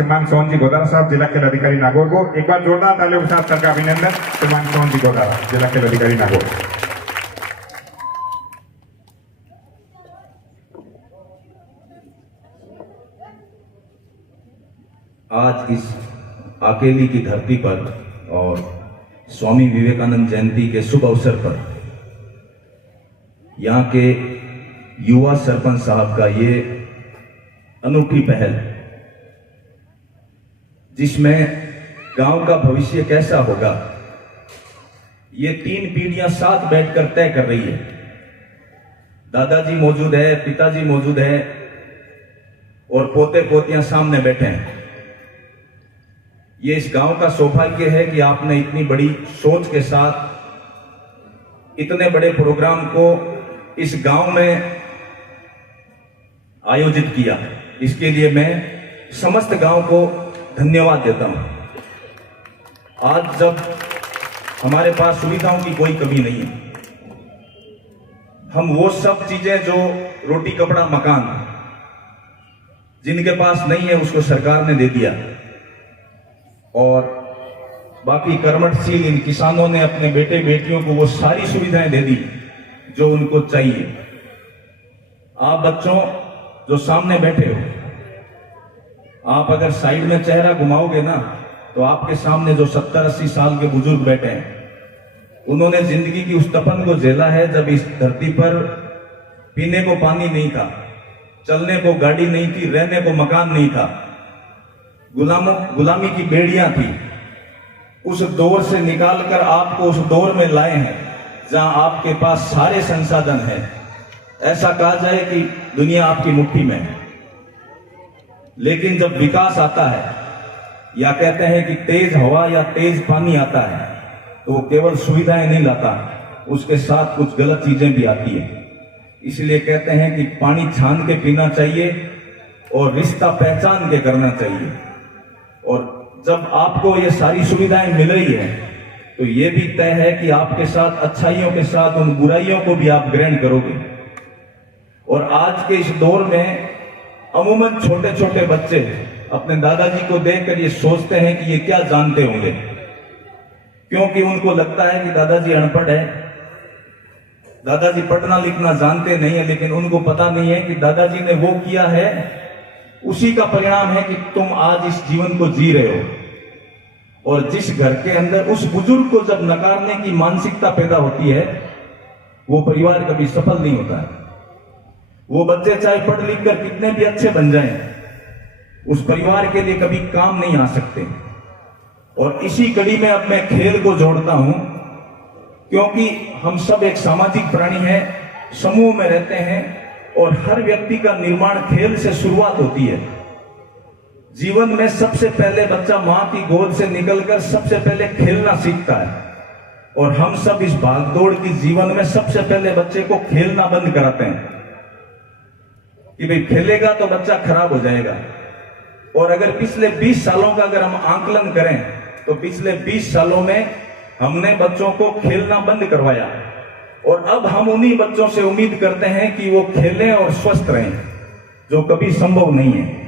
श्रीमान सोहन जी गोदारा साहब, जिला खेल अधिकारी नागौर को एक बार जोरदार तालियों के साथ सर का अभिनंदन। श्रीमान सोहन जी गोदारा, जिला खेल अधिकारी नागौर। आज इस अकेली की धरती पर और स्वामी विवेकानंद जयंती के शुभ अवसर पर यहाँ के युवा सरपंच साहब का ये अनूठी पहल, जिसमें गांव का भविष्य कैसा होगा ये 3 पीढ़ियां साथ बैठकर तय कर रही है। दादाजी मौजूद है, पिताजी मौजूद है और पोते पोतियां सामने बैठे हैं। ये इस गांव का सौभाग्य है कि आपने इतनी बड़ी सोच के साथ इतने बड़े प्रोग्राम को इस गांव में आयोजित किया। इसके लिए मैं समस्त गांव को धन्यवाद देता हूं। आज जब हमारे पास सुविधाओं की कोई कमी नहीं है, हम वो सब चीजें जो रोटी कपड़ा मकान जिनके पास नहीं है उसको सरकार ने दे दिया, और बाकी कर्मठशील इन किसानों ने अपने बेटे बेटियों को वो सारी सुविधाएं दे दी जो उनको चाहिए। आप बच्चों जो सामने बैठे हो, आप अगर साइड में चेहरा घुमाओगे ना तो आपके सामने जो 70-80 साल के बुजुर्ग बैठे हैं, उन्होंने जिंदगी की उस तपन को झेला है जब इस धरती पर पीने को पानी नहीं था, चलने को गाड़ी नहीं थी, रहने को मकान नहीं था, गुलामी की बेड़ियां थी। उस दौर से निकालकर आपको उस दौर में लाए हैं जहां आपके पास सारे संसाधन हैं। ऐसा कहा जाए कि दुनिया आपकी मुट्ठी में है। लेकिन जब विकास आता है या कहते हैं कि तेज हवा या तेज पानी आता है तो वो केवल सुविधाएं नहीं लाता, उसके साथ कुछ गलत चीजें भी आती है। इसलिए कहते हैं कि पानी छान के पीना चाहिए और रिश्ता पहचान के करना चाहिए। और जब आपको ये सारी सुविधाएं मिल रही है तो ये भी तय है कि आपके साथ अच्छाइयों के साथ उन बुराइयों को भी आप ग्रहण करोगे। और आज के इस दौर में अमूमन छोटे छोटे बच्चे अपने दादाजी को देखकर ये सोचते हैं कि ये क्या जानते होंगे, क्योंकि उनको लगता है कि दादाजी अनपढ़ है, दादाजी पढ़ना लिखना जानते नहीं है। लेकिन उनको पता नहीं है कि दादाजी ने वो किया है, उसी का परिणाम है कि तुम आज इस जीवन को जी रहे हो। और जिस घर के अंदर उस बुजुर्ग को जब नकारने की मानसिकता पैदा होती है, वो परिवार कभी सफल नहीं होता है। वो बच्चे चाहे पढ़ लिख कर कितने भी अच्छे बन जाएं, उस परिवार के लिए कभी काम नहीं आ सकते। और इसी कड़ी में अब मैं खेल को जोड़ता हूं, क्योंकि हम सब एक सामाजिक प्राणी हैं, समूह में रहते हैं और हर व्यक्ति का निर्माण खेल से शुरुआत होती है। जीवन में सबसे पहले बच्चा मां की गोद से निकलकर सबसे पहले खेलना सीखता है। और हम सब इस भागदौड़ की जीवन में सबसे पहले बच्चे को खेलना बंद कराते हैं कि भाई खेलेगा तो बच्चा खराब हो जाएगा। और अगर पिछले 20 सालों का अगर हम आंकलन करें तो पिछले 20 सालों में हमने बच्चों को खेलना बंद करवाया, और अब हम उन्हीं बच्चों से उम्मीद करते हैं कि वो खेलें और स्वस्थ रहें, जो कभी संभव नहीं है।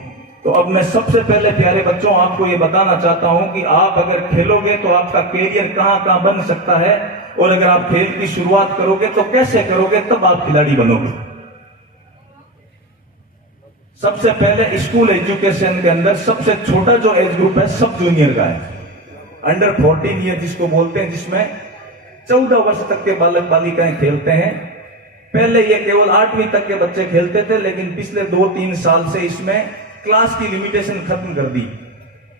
तो अब मैं सबसे पहले प्यारे बच्चों आपको ये बताना चाहता हूं कि आप अगर खेलोगे तो आपका कैरियर कहां कहां बन सकता है, और अगर आप खेल की शुरुआत करोगे तो कैसे करोगे, तब आप खिलाड़ी बनोगे। सबसे पहले स्कूल एजुकेशन के अंदर सबसे छोटा जो एज ग्रुप है सब जूनियर का है, अंडर 14 ईयर जिसको बोलते हैं, जिसमें 14 वर्ष तक के बालक बालिकाएं खेलते हैं। पहले ये केवल 8वीं तक के बच्चे खेलते थे, लेकिन पिछले 2-3 साल से इसमें क्लास की लिमिटेशन खत्म कर दी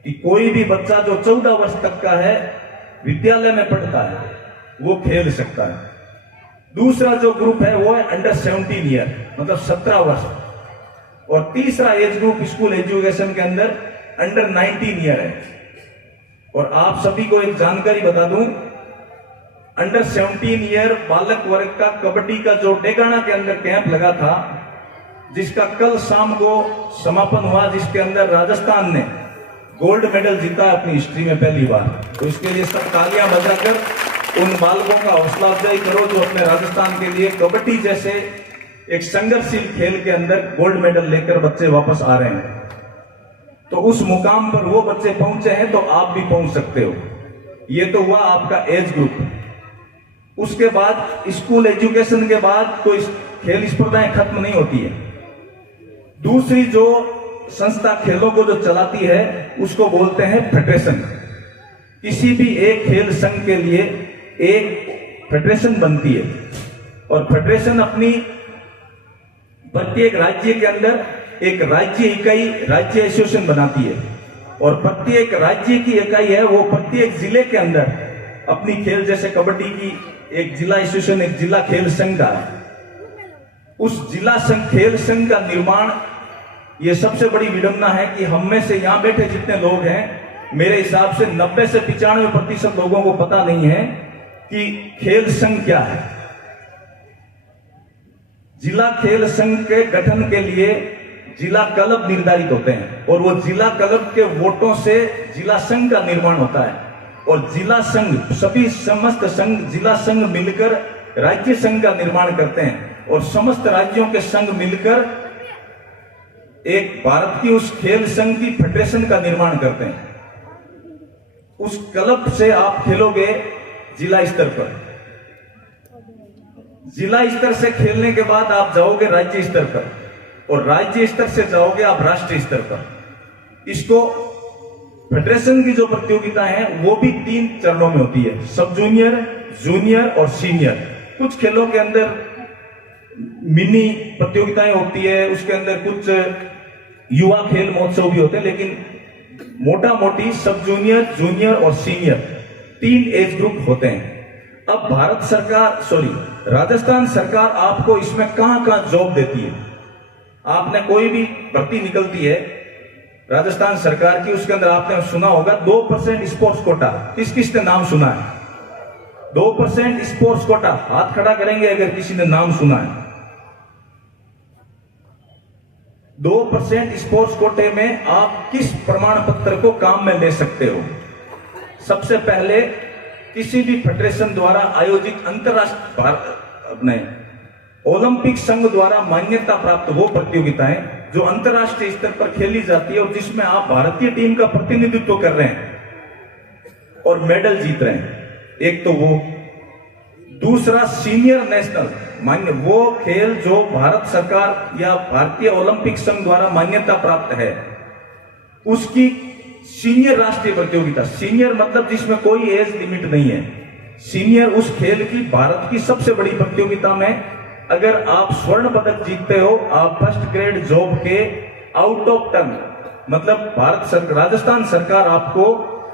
कि कोई भी बच्चा जो 14 वर्ष तक का है, विद्यालय में पढ़ता है, वो खेल सकता है। दूसरा जो ग्रुप है वो है अंडर 17 ईयर, मतलब 17 वर्ष। और तीसरा एज ग्रुप स्कूल एजुकेशन के अंदर अंडर 19 ईयर है। और आप सभी को एक जानकारी बता दूं, अंडर 17 ईयर बालक वर्ग का कबड्डी का जो डेगाना के अंदर कैंप लगा था, जिसका कल शाम को समापन हुआ, जिसके अंदर राजस्थान ने गोल्ड मेडल जीता अपनी हिस्ट्री में पहली बार, तो इसके लिए सब तालियां बजाकर उन बालकों का हौसला अफजाई करो जो अपने राजस्थान के लिए कबड्डी जैसे एक संघर्षशील खेल के अंदर गोल्ड मेडल लेकर बच्चे वापस आ रहे हैं। तो उस मुकाम पर वो बच्चे पहुंचे हैं तो आप भी पहुंच सकते हो। ये तो हुआ आपका एज ग्रुप। उसके बाद स्कूल एजुकेशन के बाद कोई खेल स्पर्धाएं खत्म नहीं होती है। दूसरी जो संस्था खेलों को जो चलाती है उसको बोलते हैं फेडरेशन। किसी भी एक खेल संघ के लिए एक फेडरेशन बनती है और फेडरेशन अपनी प्रत्येक राज्य के अंदर एक राज्य इकाई, राज्य एसोसिएशन बनाती है और प्रत्येक राज्य की इकाई है वो प्रत्येक जिले के अंदर अपनी खेल, जैसे कबड्डी की एक जिला एसोसिएशन, एक जिला खेल संघ का, उस जिला संघ खेल संघ का निर्माण, ये सबसे बड़ी विडंबना है कि हम में से यहां बैठे जितने लोग हैं, मेरे हिसाब से 90 से 95% लोगों को पता नहीं है कि खेल संघ क्या है। जिला खेल संघ के गठन के लिए जिला क्लब निर्धारित होते हैं और वो जिला क्लब के वोटों से जिला संघ का निर्माण होता है और जिला संघ, सभी समस्त संघ, जिला संघ मिलकर राज्य संघ का निर्माण करते हैं और समस्त राज्यों के संघ मिलकर एक भारत की उस खेल संघ की फेडरेशन का निर्माण करते हैं। उस क्लब से आप खेलोगे जिला स्तर पर, जिला स्तर से खेलने के बाद आप जाओगे राज्य स्तर पर और राज्य स्तर से जाओगे आप राष्ट्रीय स्तर पर। इसको फेडरेशन की जो प्रतियोगिता है वो भी 3 चरणों में होती है, सब जूनियर, जूनियर और सीनियर। कुछ खेलों के अंदर मिनी प्रतियोगिताएं होती है, उसके अंदर कुछ युवा खेल महोत्सव भी होते हैं, लेकिन मोटा मोटी सब जूनियर, जूनियर और सीनियर 3 एज ग्रुप होते हैं। अब भारत सरकार, राजस्थान सरकार आपको इसमें कहां जॉब देती है। आपने कोई भी भर्ती निकलती है राजस्थान सरकार की, उसके अंदर आपने सुना होगा 2% स्पोर्ट्स कोटा। किस किस ने नाम सुना है? 2% स्पोर्ट्स कोटा, हाथ खड़ा करेंगे अगर किसी ने नाम सुना है। 2% स्पोर्ट्स कोटे में आप किस प्रमाण पत्र को काम में ले सकते हो? सबसे पहले किसी भी फेडरेशन द्वारा आयोजित अंतरराष्ट्रीय अपने ओलंपिक संघ द्वारा मान्यता प्राप्त वो प्रतियोगिताएं जो अंतरराष्ट्रीय स्तर पर खेली जाती है और जिसमें आप भारतीय टीम का प्रतिनिधित्व कर रहे हैं और मेडल जीत रहे हैं, एक तो वो। दूसरा सीनियर नेशनल मान्य, वो खेल जो भारत सरकार या भारतीय ओलंपिक संघ द्वारा मान्यता प्राप्त है, उसकी सीनियर राष्ट्रीय प्रतियोगिता। सीनियर मतलब जिसमें कोई एज लिमिट नहीं है। सीनियर उस खेल की भारत की सबसे बड़ी प्रतियोगिता में अगर आप स्वर्ण पदक जीतते हो, आप फर्स्ट ग्रेड जॉब के आउट ऑफ टर्न, मतलब भारत सरकार, राजस्थान सरकार आपको,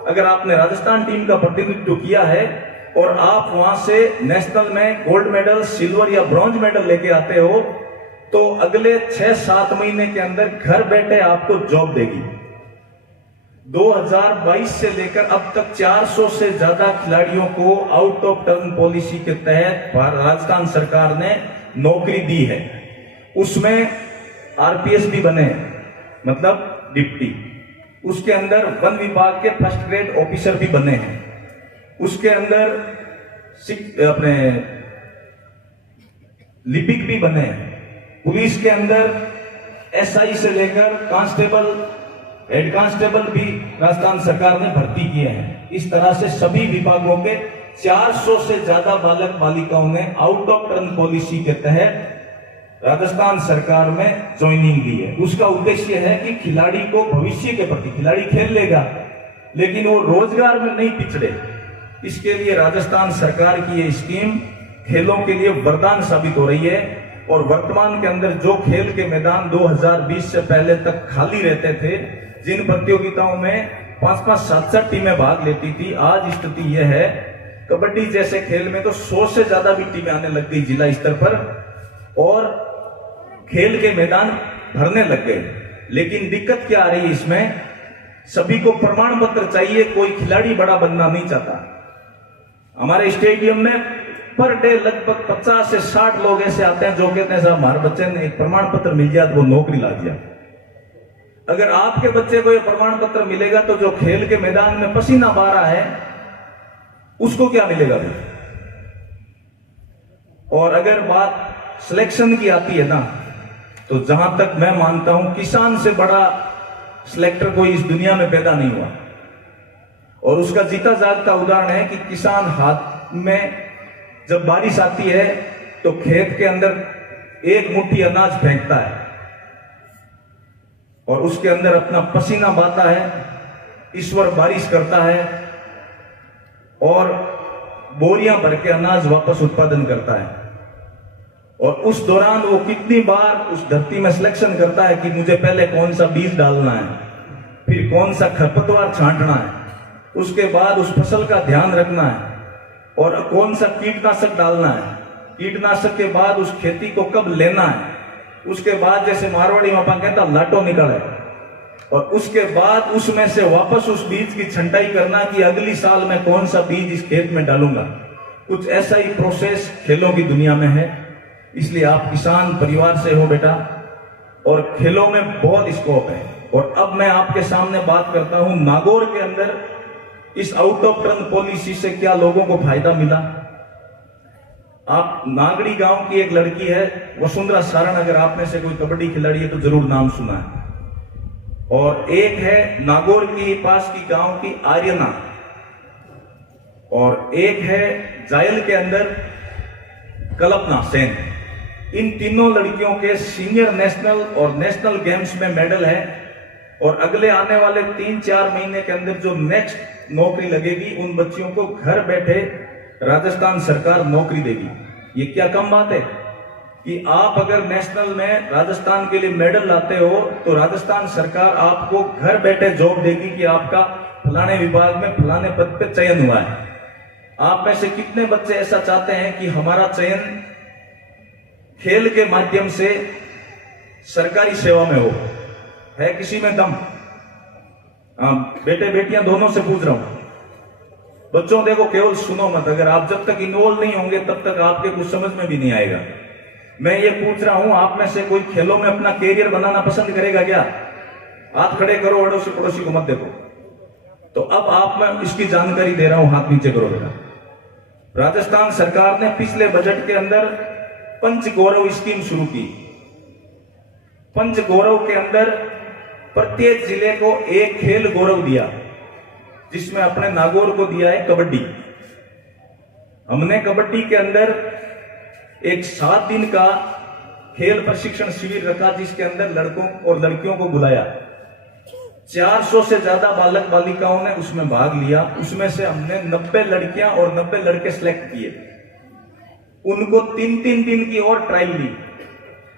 अगर आपने राजस्थान टीम का प्रतिनिधित्व किया है और आप वहां से नेशनल में गोल्ड मेडल, सिल्वर या ब्रॉन्ज मेडल लेके आते हो, तो अगले 6-7 महीने के अंदर घर बैठे आपको जॉब देगी। 2022 से लेकर अब तक 400 से ज्यादा खिलाड़ियों को आउट ऑफ टर्न पॉलिसी के तहत राजस्थान सरकार ने नौकरी दी है। उसमें आरपीएस भी बने हैं, मतलब डिप्टी। उसके अंदर वन विभाग के फर्स्ट ग्रेड ऑफिसर भी बने हैं। उसके अंदर अपने लिपिक भी बने हैं। पुलिस के अंदर एसआई से लेकर कांस्टेबल, हेड कांस्टेबल भी राजस्थान सरकार ने भर्ती किए हैं। इस तरह से सभी विभागों के 400 से ज्यादा बालक बालिकाओं ने आउट ऑफ टर्न पॉलिसी के तहत राजस्थान सरकार में ज्वाइनिंग दी है। उसका उद्देश्य है कि खिलाड़ी को भविष्य के प्रति, खिलाड़ी खेल लेगा लेकिन वो रोजगार में नहीं पिछड़े, इसके लिए राजस्थान सरकार की ये स्कीम खेलों के लिए वरदान साबित हो रही है। और वर्तमान के अंदर जो खेल के मैदान 2020 से पहले तक खाली रहते थे, जिन प्रतियोगिताओं में 5-5, 7-7 टीमें भाग लेती थी, आज स्थिति यह है कबड्डी जैसे खेल में तो 100 से ज्यादा भी टीमें आने लग गई जिला स्तर पर और खेल के मैदान भरने लग गए। लेकिन दिक्कत क्या आ रही है इसमें? सभी को प्रमाण पत्र चाहिए, कोई खिलाड़ी बड़ा बनना नहीं चाहता। हमारे स्टेडियम में पर डे लगभग 50 से 60 लोग ऐसे आते हैं जो कहते हैं साहब हमारे बच्चे ने एक प्रमाण पत्र मिल गया तो वो नौकरी ला दिया। अगर आपके बच्चे को ये प्रमाण पत्र मिलेगा तो जो खेल के मैदान में पसीना बहा रहा है उसको क्या मिलेगा फिर? और अगर बात सिलेक्शन की आती है ना, तो जहां तक मैं मानता हूं किसान से बड़ा सिलेक्टर कोई इस दुनिया में पैदा नहीं हुआ। और उसका जीता जागता उदाहरण है कि किसान हाथ में जब बारिश आती है तो खेत के अंदर एक मुट्ठी अनाज फेंकता है और उसके अंदर अपना पसीना बहाता है, ईश्वर बारिश करता है और बोरियां भर के अनाज वापस उत्पादन करता है। और उस दौरान वो कितनी बार उस धरती में सिलेक्शन करता है कि मुझे पहले कौन सा बीज डालना है, फिर कौन सा खरपतवार छांटना है, उसके बाद उस फसल का ध्यान रखना है और कौन सा कीटनाशक डालना है, कीटनाशक के बाद उस खेती को कब लेना है, उसके बाद जैसे मारवाड़ी में अपन कहता लाटो निकाले और उसके बाद उसमें से वापस उस बीज की छंटाई करना कि अगली साल मैं कौन सा बीज इस खेत में डालूंगा। कुछ ऐसा ही प्रोसेस खेलों की दुनिया में है। इसलिए आप किसान परिवार से हो बेटा और खेलों में बहुत स्कोप है। और अब मैं आपके सामने बात करता हूं नागौर के अंदर इस आउट ऑफ टर्न पॉलिसी से क्या लोगों को फायदा मिला। आप नागड़ी गांव की एक लड़की है वसुंधरा सारण, अगर आप में से कोई कबड्डी खिलाड़ी है तो जरूर नाम सुना है। और एक है नागौर की पास की गांव की आर्यना और एक है जायल के अंदर कल्पना सेन। इन तीनों लड़कियों के सीनियर नेशनल और नेशनल गेम्स में मेडल है और अगले आने वाले 3-4 महीने के अंदर जो नेक्स्ट नौकरी लगेगी उन बच्चियों को घर बैठे राजस्थान सरकार नौकरी देगी। ये क्या कम बात है कि आप अगर नेशनल में राजस्थान के लिए मेडल लाते हो तो राजस्थान सरकार आपको घर बैठे जॉब देगी कि आपका फलाने विभाग में फलाने पद पे चयन हुआ है। आप में से कितने बच्चे ऐसा चाहते हैं कि हमारा चयन खेल के माध्यम से सरकारी सेवा में हो? है किसी में दम? बेटे बेटियां दोनों से पूछ रहा हूं। बच्चों देखो, केवल सुनो मत, अगर आप जब तक इन्वॉल्व नहीं होंगे तब तक आपके कुछ समझ में भी नहीं आएगा। मैं ये पूछ रहा हूं, आप में से कोई खेलों में अपना कैरियर बनाना पसंद करेगा क्या? हाथ खड़े करो, अड़ोसी पड़ोसी को मत देखो। तो अब आप मैं इसकी जानकारी दे रहा हूं, हाथ नीचे करो बेटा। राजस्थान सरकार ने पिछले बजट के अंदर पंच गौरव स्कीम शुरू की। पंच गौरव के अंदर प्रत्येक जिले को एक खेल गौरव दिया, जिसमें अपने नागौर को दिया है कबड्डी। हमने कबड्डी के अंदर एक 7 दिन का खेल प्रशिक्षण शिविर रखा, जिसके अंदर लड़कों और लड़कियों को बुलाया। 400 से ज्यादा बालक बालिकाओं ने उसमें भाग लिया। उसमें से हमने 90 लड़कियां और 90 लड़के सिलेक्ट किए। उनको 3-3 दिन की और ट्रायल ली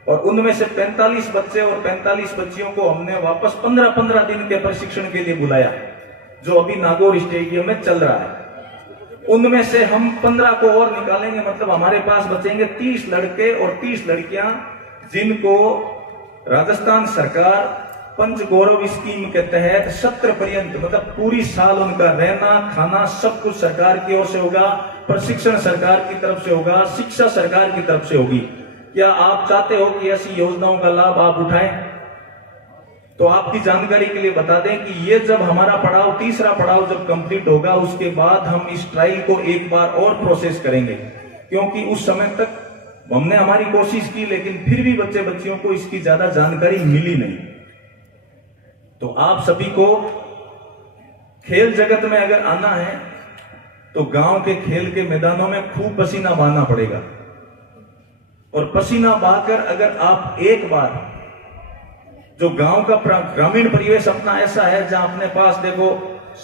और उनमें से 45 बच्चे और 45 बच्चियों को हमने वापस 15-15 दिन के प्रशिक्षण के लिए बुलाया, जो अभी नागौर स्टेडियम में चल रहा है। उनमें से हम 15 को और निकालेंगे, मतलब हमारे पास बचेंगे 30 लड़के और 30 लड़कियां, जिनको राजस्थान सरकार पंच गौरव स्कीम के तहत सत्र पर्यंत, मतलब पूरी साल उनका रहना खाना सब कुछ सरकार की ओर से होगा, प्रशिक्षण सरकार की तरफ से होगा, शिक्षा सरकार की तरफ से होगी। क्या आप चाहते हो कि ऐसी योजनाओं का लाभ आप उठाएं? तो आपकी जानकारी के लिए बता दें कि ये जब हमारा पड़ाव, तीसरा पड़ाव जब कंप्लीट होगा, उसके बाद हम इस ट्रायल को एक बार और प्रोसेस करेंगे, क्योंकि उस समय तक हमने हमारी कोशिश की लेकिन फिर भी बच्चे बच्चियों को इसकी ज्यादा जानकारी मिली नहीं। तो आप सभी को खेल जगत में अगर आना है तो गांव के खेल के मैदानों में खूब पसीना बहाना पड़ेगा। और पसीना बहाकर अगर आप एक बार, जो गांव का ग्रामीण परिवेश अपना ऐसा है जहां अपने पास देखो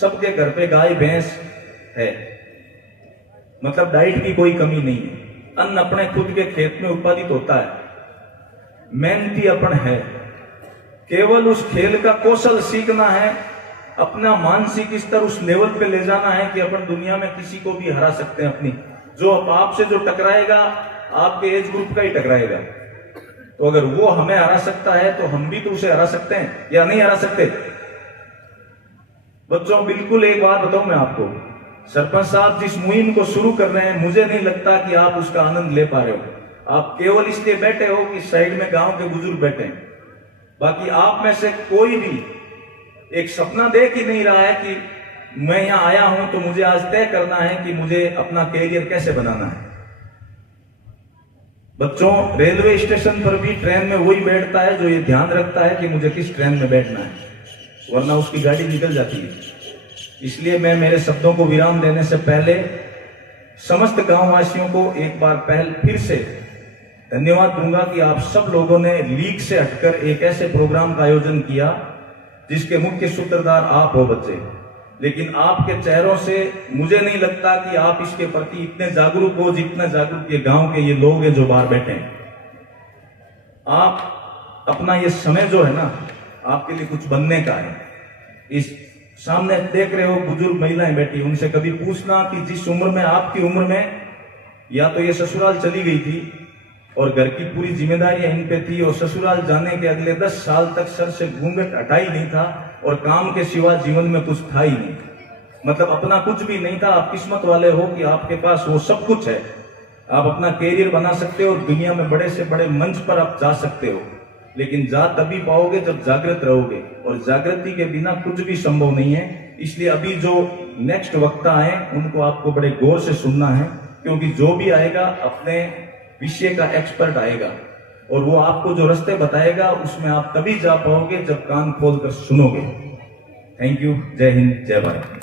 सबके घर पे गाय भैंस है, मतलब डाइट की कोई कमी नहीं है, अन्न अपने खुद के खेत में उत्पादित होता है, मेहनती अपन है, केवल उस खेल का कौशल सीखना है, अपना मानसिक स्तर उस लेवल पे ले जाना है कि अपन दुनिया में किसी को भी हरा सकते हैं। अपनी जो आपसे जो टकराएगा आपके एज ग्रुप का ही टकराएगा। तो अगर वो हमें हरा सकता है तो हम भी तो उसे हरा सकते हैं या नहीं हरा सकते? बच्चों बिल्कुल एक बात बताऊं मैं आपको, सरपंच साहब जिस मुहिम को शुरू कर रहे हैं, मुझे नहीं लगता कि आप उसका आनंद ले पा रहे हो। आप केवल इसलिए बैठे हो कि साइड में गांव के बुजुर्ग बैठे हैं। बाकी आप में से कोई भी एक सपना देख ही नहीं रहा है कि मैं यहां आया हूं तो मुझे आज तय करना है कि मुझे अपना कैरियर कैसे बनाना है। बच्चों, रेलवे स्टेशन पर भी ट्रेन में वही बैठता है जो ये ध्यान रखता है कि मुझे किस ट्रेन में बैठना है। वरना उसकी गाड़ी निकल जाती है। इसलिए मैं मेरे शब्दों को विराम देने से पहले समस्त गांववासियों को एक बार फिर से धन्यवाद दूंगा कि आप सब लोगों ने लीग से हटकर एक ऐसे प्रोग्राम का आयोजन किया जिसके मुख्य सूत्रधार आप हो बच्चे। लेकिन आपके चेहरों से मुझे नहीं लगता कि आप इसके प्रति इतने जागरूक हो जितना जागरूक ये गांव के ये लोग हैं जो बाहर बैठे हैं। आप अपना ये समय जो है ना, आपके लिए कुछ बनने का है। इस सामने देख रहे हो बुजुर्ग महिलाएं बैठी, उनसे कभी पूछना कि जिस उम्र में, आपकी उम्र में या तो ये ससुराल चली गई थी और घर की पूरी जिम्मेदारियां इन पे थी, और ससुराल जाने के अगले 10 साल तक सर से घूंघट हटा ही नहीं था और काम के सिवा जीवन में कुछ था ही नहीं, मतलब अपना कुछ भी नहीं था। आप किस्मत वाले हो कि आपके पास वो सब कुछ है। आप अपना कैरियर बना सकते हो, दुनिया में बड़े से बड़े मंच पर आप जा सकते हो, लेकिन जा तभी पाओगे जब जागृत रहोगे, और जागृति के बिना कुछ भी संभव नहीं है। इसलिए अभी जो नेक्स्ट वक्ता आए उनको आपको बड़े गौर से सुनना है, क्योंकि जो भी आएगा अपने विषय का एक्सपर्ट आएगा और वो आपको जो रास्ते बताएगा उसमें आप तभी जा पाओगे जब कान खोलकर सुनोगे। Thank you. जय हिंद, जय भारत।